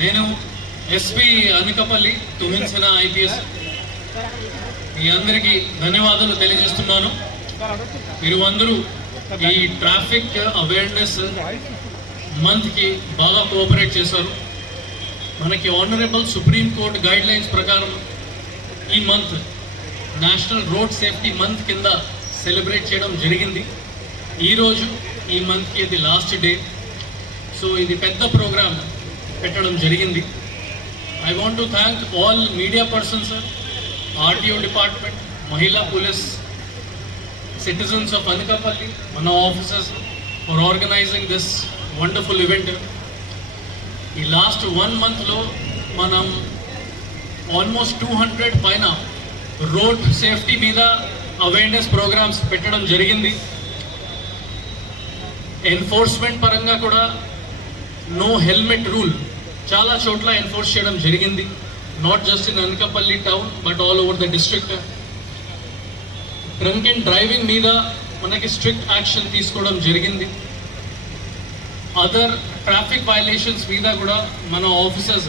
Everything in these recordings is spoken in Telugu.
నేను ఎస్పీ అనికపల్లి తుమించిన ఐపీఎస్. మీ అందరికీ ధన్యవాదాలు తెలియజేస్తున్నాను. మీరు అందరూ ఈ ట్రాఫిక్ అవేర్నెస్ మంత్కి బాగా కోఆపరేట్ చేశారు. మనకి honourable Supreme Court guide lines ప్రకారం ఈ month national road safety month కింద సెలబ్రేట్ చేయడం జరిగింది. ఈరోజు ఈ మంత్కి ఇది లాస్ట్ డే. సో ఇది పెద్ద ప్రోగ్రామ్ పెట్టడం జరిగింది. I want to thank all media persons RTO department మహిళా పోలీస్ సిటిజన్స్ ఆఫ్ అనకాపల్లి మన officers for organising this wonderful event ఈ లాస్ట్ వన్ మంత్లో మనం ఆల్మోస్ట్ టూ హండ్రెడ్ పైన రోడ్ సేఫ్టీ మీద అవేర్నెస్ ప్రోగ్రామ్స్ పెట్టడం జరిగింది. ఎన్ఫోర్స్మెంట్ పరంగా కూడా నో హెల్మెట్ రూల్. చాలా చోట్ల ఎన్ఫోర్స్ చేయడం జరిగింది. Not just in Anakapalli town but all over the district drunk and driving మీద మనకి స్ట్రిక్ట్ యాక్షన్ తీసుకోవడం జరిగింది. అదర్ ట్రాఫిక్ వైలేషన్స్ మీద కూడా మన ఆఫీసర్స్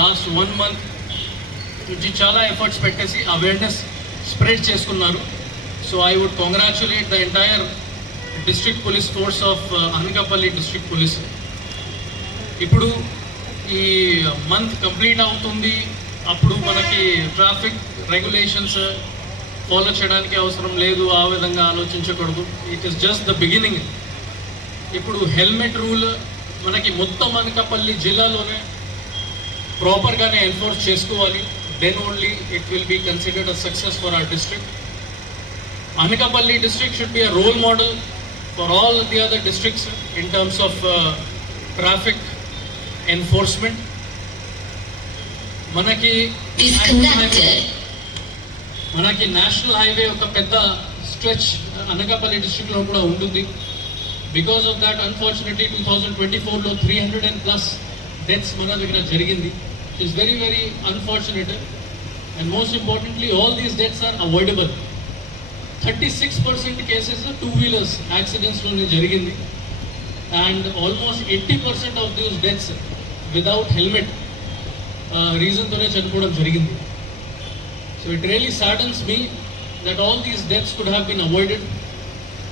లాస్ట్ వన్ మంత్ నుంచి చాలా ఎఫర్ట్స్ పెట్టేసి అవేర్నెస్ స్ప్రెడ్ చేసుకున్నారు. So I would congratulate the entire district police force of Anakapalli district police ఇప్పుడు ఈ మంత్ కంప్లీట్ అవుతుంది. అప్పుడు మనకి ట్రాఫిక్ రెగ్యులేషన్స్ ఫాలో చేయడానికి అవసరం లేదు. ఆ విధంగా ఆలోచించకూడదు. It is just the beginning ఇప్పుడు హెల్మెట్ రూల్ మనకి మొత్తం అనకాపల్లి జిల్లాలోనే ప్రాపర్గానే ఎన్ఫోర్స్ చేసుకోవాలి. Then only it will be considered a success for our district Anakapalli district should be a role model for all the other districts in terms of traffic enforcement మనకి మనకి నేషనల్ హైవే ఒక పెద్ద స్ట్రెచ్ అనకాపల్లి డిస్ట్రిక్ట్లో కూడా ఉంటుంది. Because of that unfortunately two thousand twenty ఫోర్లో three hundred and plus deaths మన దగ్గర జరిగింది. It is very very unfortunate and most importantly all these deaths are avoidable thirty six percent cases two wheelers యాక్సిడెంట్స్లోనే జరిగింది. And almost eighty percent of these deaths without helmet రీజన్తోనే చనిపోవడం జరిగింది. So it really saddens me that all these deaths could have been avoided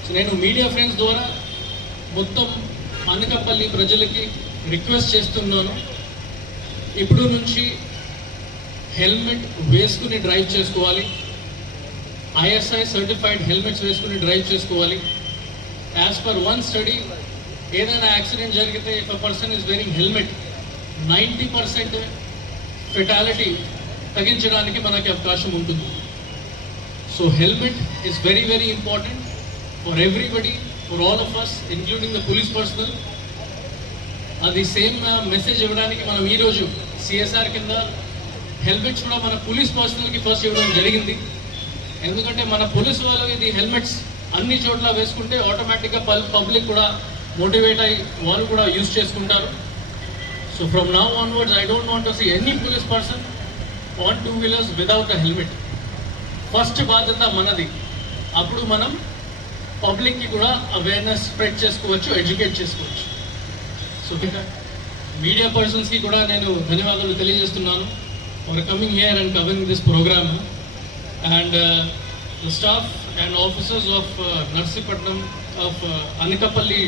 so నేను మీడియా ఫ్రెండ్స్ ద్వారా మొత్తం అనకాపల్లి ప్రజలకి రిక్వెస్ట్ చేస్తున్నాను. ఇప్పుడు నుంచి హెల్మెట్ వేసుకుని డ్రైవ్ చేసుకోవాలి. ఐఎస్ఐ సర్టిఫైడ్ హెల్మెట్స్ వేసుకుని డ్రైవ్ చేసుకోవాలి. యాజ్ పర్ వన్ స్టడీ ఏదైనా యాక్సిడెంట్ జరిగితే if a person is wearing helmet ninety percent fatality తగ్గించడానికి మనకి అవకాశం ఉంటుంది. So helmet is very very important for everybody for all of us including the police personnel అది సేమ్ మెసేజ్ uh, ఇవ్వడానికి మనం ఈరోజు సిఎస్ఆర్ కింద హెల్మెట్స్ కూడా మన పోలీస్ పర్సనల్కి ఫస్ట్ ఇవ్వడం జరిగింది. ఎందుకంటే మన పోలీస్ వాళ్ళు ఇది హెల్మెట్స్ అన్ని చోట్ల వేసుకుంటే ఆటోమేటిక్గా పబ్లిక్ కూడా మోటివేట్ అయ్యి వాళ్ళు కూడా యూజ్ చేసుకుంటారు. So from now onwards I don't want to see any police person on two wheelers without a helmet first బాధ్యత మనది అప్పుడు మనం పబ్లిక్కి కూడా అవేర్నెస్ స్ప్రెడ్ చేసుకోవచ్చు ఎడ్యుకేట్ చేసుకోవచ్చు సో మీడియా పర్సన్స్కి కూడా నేను ధన్యవాదాలు తెలియజేస్తున్నాను for coming here and covering this programme and the staff and officers of Narsipatnam of Anakapalli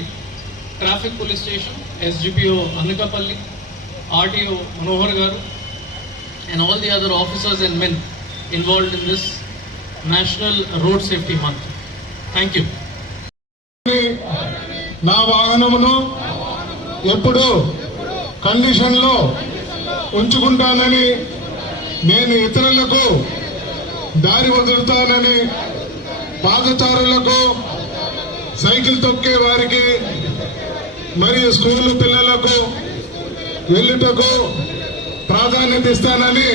traffic police station SGPO Anakapalli RTO Manohar garu and all the other officers and men involved in this national road safety month thank you నా వాహనమును ఎప్పుడు కండిషన్లో ఉంచుకుంటానని నేను ఇతరులకు దారి వదులుతానని పాదచారులకు సైకిల్ తొక్కే వారికి మరియు స్కూల్ పిల్లలకు వెళ్ళుటకు ప్రాధాన్యత ఇస్తానని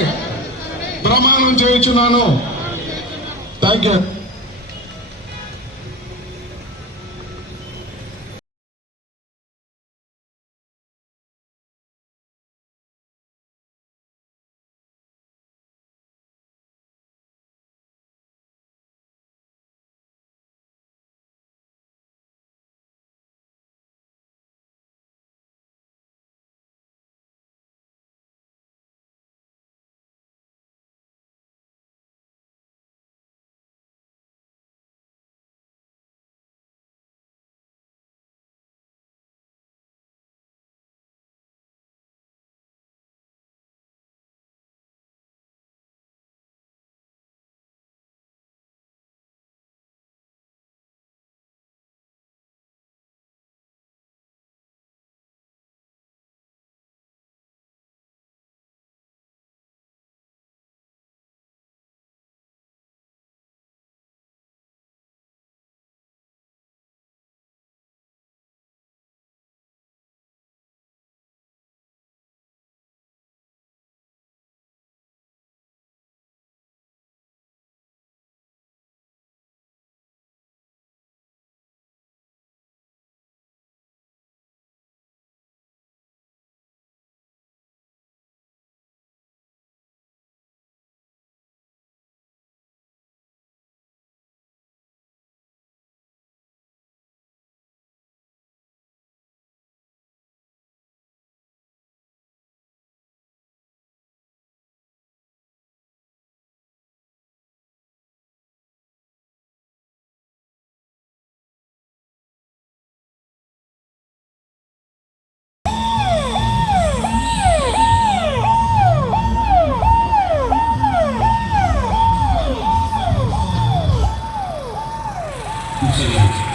ప్రమాణం చేయించున్నాను. Thank you Thank you.